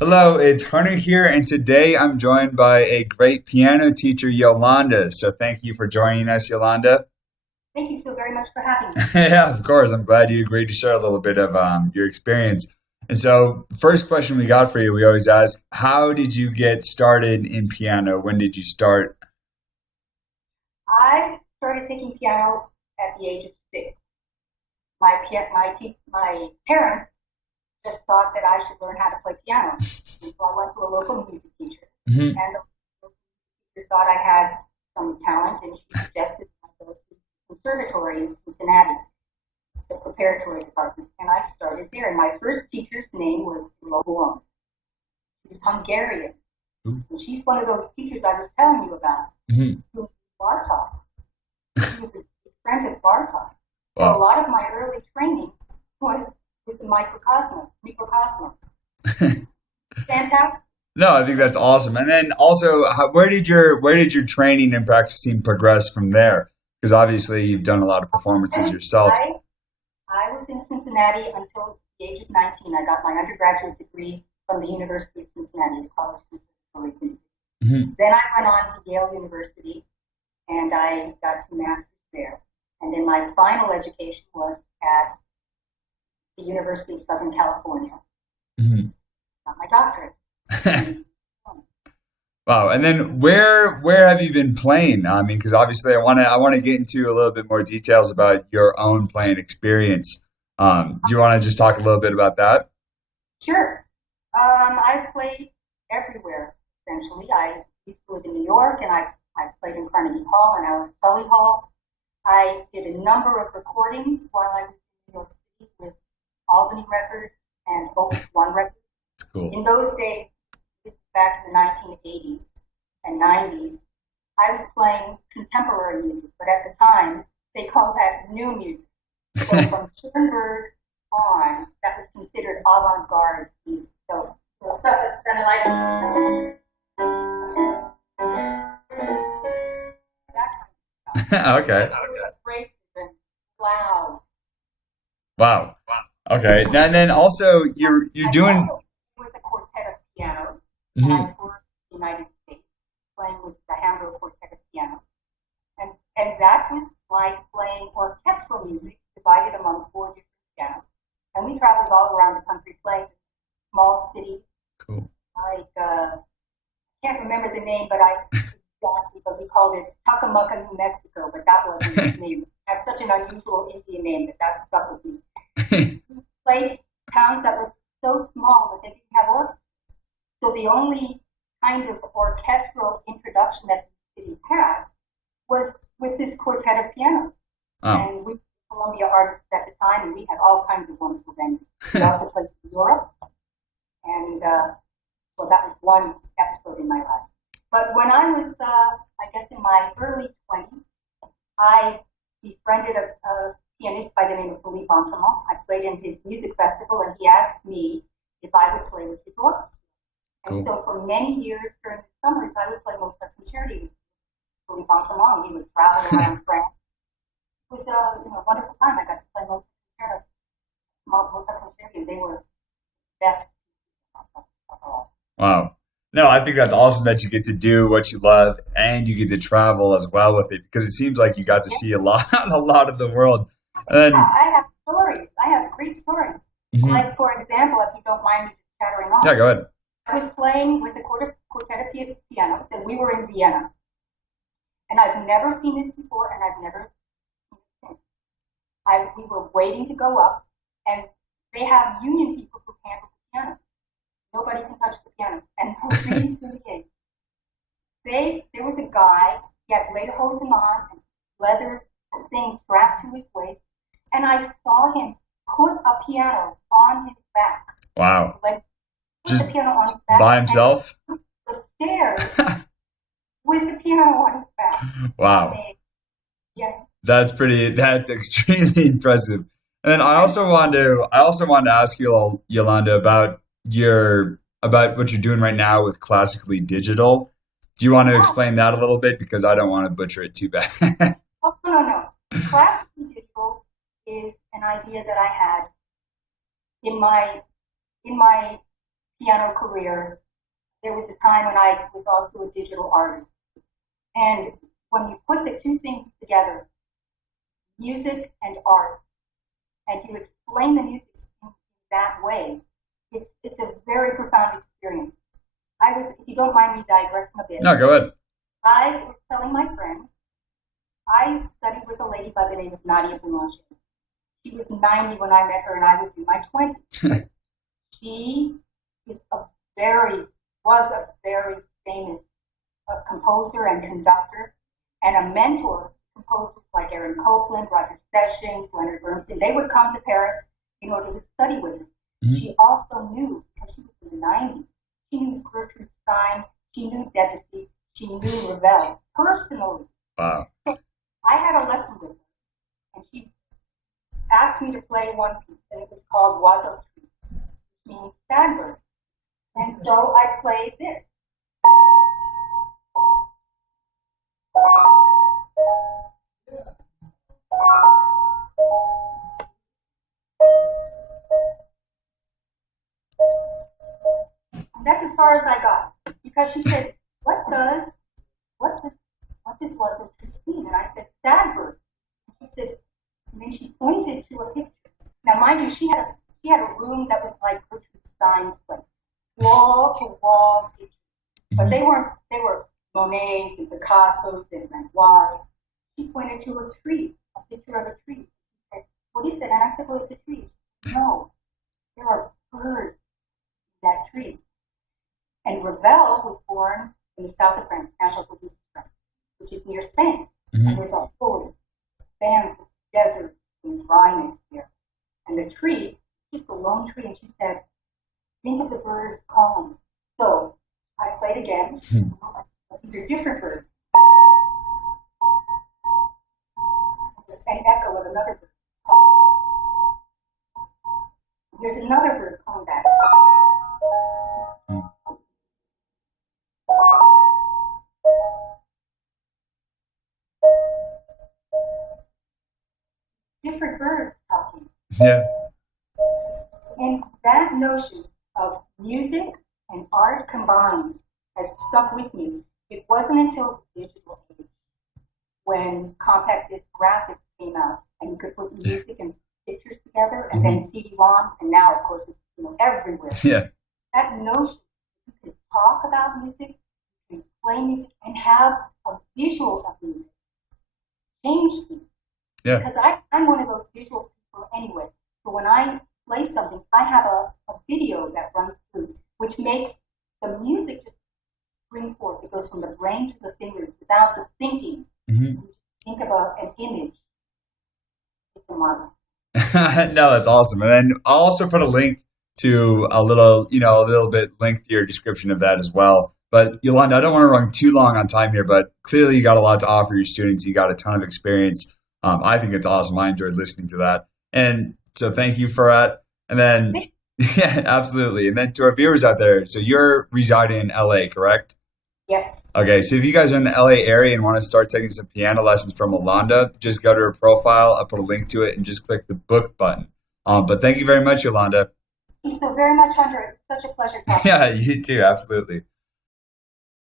Hello, it's Hunter here, and today I'm joined by a great piano teacher, Yolanda. So thank you for joining us, Yolanda. Thank you so very much for having me. Yeah, of course. I'm glad you agreed to share a little bit of your experience. And so, first question we got for you, we always ask, how did you get started in piano? When did you start? I started taking piano at the age of 6. My parents just thought that I should learn how to play piano. And so I went to a local music teacher, Mhm. and the local music teacher thought I had some talent, and she suggested I go to the conservatory in Cincinnati, the preparatory department, and I started there. And my first teacher's name was Yolanda. She was Hungarian, Ooh. and she's one of those teachers I was telling you about, Mhm. who was Bartok. He was a friend of Bartok. So a Wow. lot of my early training was with the microcosmos. Fantastic. No, I think that's awesome. And then also, where did your training and practicing progress from there? Because obviously you've done a lot of performances And yourself. I was in Cincinnati until the age of 19. I got my undergraduate degree from the University of Cincinnati, the College of Conservatory Music. Mhm. Then I went on to Yale University and I got two masters there. And then my final education was at the University of Southern California, Mhm. got my doctorate. And Wow. And then where have you been playing? I mean, because obviously I want to get into a little bit more details about your own playing experience. Do you want to just talk a little bit about that? sure, I played everywhere, essentially. I used to live in New York, and I played in Carnegie Hall and Alice Tully Hall. I did a number of recordings while I was in New York City with Albany Records and Opus One Records. It's cool. In those days, this is back in the 1980s and 90s, I was playing contemporary music, but at the time, they called that new music. So from Schoenberg on, that was considered avant-garde music. So stuff that's kind of like that kind of stuff. Okay. Really abrasive and loud. Wow. Okay. Now, and then also you're I doing. also played with a quartet of pianos when I Mhm. toured the United States, playing with the Hamburg Quartet of Piano. And that was like playing orchestral music divided among four different pianos. And we traveled all around the country playing small cities Cool. like, can't remember the name, but we called it Tuckamucka, New Mexico, but that wasn't its name. That's such an unusual Indian name that stuck with me. We played towns that were so small that they didn't have orchestras. So the only kind of orchestral introduction that these cities had was with this quartet of pianos. Oh. And we were Columbia artists at the time, and we had all kinds of wonderful venues. We also played in Europe, and so that was one episode in my life. But when I was, I guess, in my early 20s, I befriended a pianist by the name of Philippe Entremont. I played in his music festival, and he asked me if I would play with his orchestra. And Cool. so for many years during the summers, I would play Mozart concerti with Philippe Entremont. He would travel around France. It was a wonderful time. I got to play Mozart concerti, and they were the best of all. Wow. No, I think that's awesome that you get to do what you love and you get to travel as well with it because it seems like you got to Yeah, see a lot, a lot of the world. And then, I have stories. I have great stories. mhm. Like, for example, if you don't mind me just chattering Yeah, on, go ahead. I was playing with the quartet of pianos, and we were in Vienna. And I've never seen this before, and I've never seen it since. We were waiting to go up, and they have union people who handle the piano. Nobody can touch the piano. And those really there was a guy, he had lederhosen on and leather thing strapped to his waist, and I saw him put a piano on his back. Wow. Like, put Just the piano on his back by and himself? took the stairs with the piano on his back. Wow. Amazing. Yes. That's extremely impressive. And then And I also wanted to ask you, Yolanda, about what you're doing right now with classically digital. Do you want to oh, explain that a little bit? Because I don't want to butcher it too bad. oh no, no, no. Classical digital is an idea that I had in my piano career, there was a time when I was also a digital artist. And when you put the two things together, music and art, and you explain the music in that way, it's a very profound experience. If you don't mind me digressing a bit, No, go ahead. I was telling my friend, I studied with a lady by the name of Nadia Boulanger. She was 90 when I met her, and I was in my 20s. She is was a very famous composer and conductor, and a mentor to composers like Aaron Copland, Roger Sessions, Leonard Bernstein. They would come to Paris in order to study with her. Mm-hmm. She also knew, because she was in the 90s, she knew Gertrude Stein, she knew Debussy, she knew Ravel personally. Wow. So I had a lesson with her, and she asked me to play one piece, and it was called Oiseau Tree, which means Sandbird. And so I played this. And that's as far as I got, because she said, what does Oiseau Tree mean? And I said, Sandbird. And she said, and then she pointed to a picture. Now, mind you, she had a room that was like Gertrude Stein's place, wall to wall pictures. But they were Monet's and Picasso's and Renoir's. She pointed to a tree, a picture of a tree. She said, what is it? And I said, well, it's a tree. Said, no, there are birds in that tree. And Ravel was born in the south of France, National France, which is near Spain. Mm-hmm. And there's a whole bands of desert and dryness there. And the tree, just a lone tree, and she said, think of the birds calling. So I played again. These are different birds. An echo of another bird. There's another bird calling back. Different birds talking. Yeah. And that notion of music and art combined has stuck with me. It wasn't until the digital age, when compact disc graphics came out and you could put music and pictures together, and then CD-ROM, and now, of course, it's everywhere. Yeah. That notion that you can talk about music, you can play music, and have a visual of music changed me. Yeah. Because I'm one of those visual people anyway. So when I play something, I have a video that runs through, which makes the music just spring forth. It goes from the brain to the fingers without the thinking. Mm-hmm. You think about an image. It's a marvel. No, that's awesome. And then I'll also put a link to a little bit lengthier description of that as well. But Yolanda, I don't want to run too long on time here, but clearly you got a lot to offer your students. You got a ton of experience. I think it's awesome. I enjoyed listening to that. And so thank you for that. And then, yeah, absolutely. And then to our viewers out there, so you're residing in LA, correct? Yes. Okay, so if you guys are in the LA area and want to start taking some piano lessons from Yolanda, just go to her profile. I'll put a link to it and just click the book button. But thank you very much, Yolanda. Thank you so very much, Hunter. It's such a pleasure talking. Yeah, you too. Absolutely.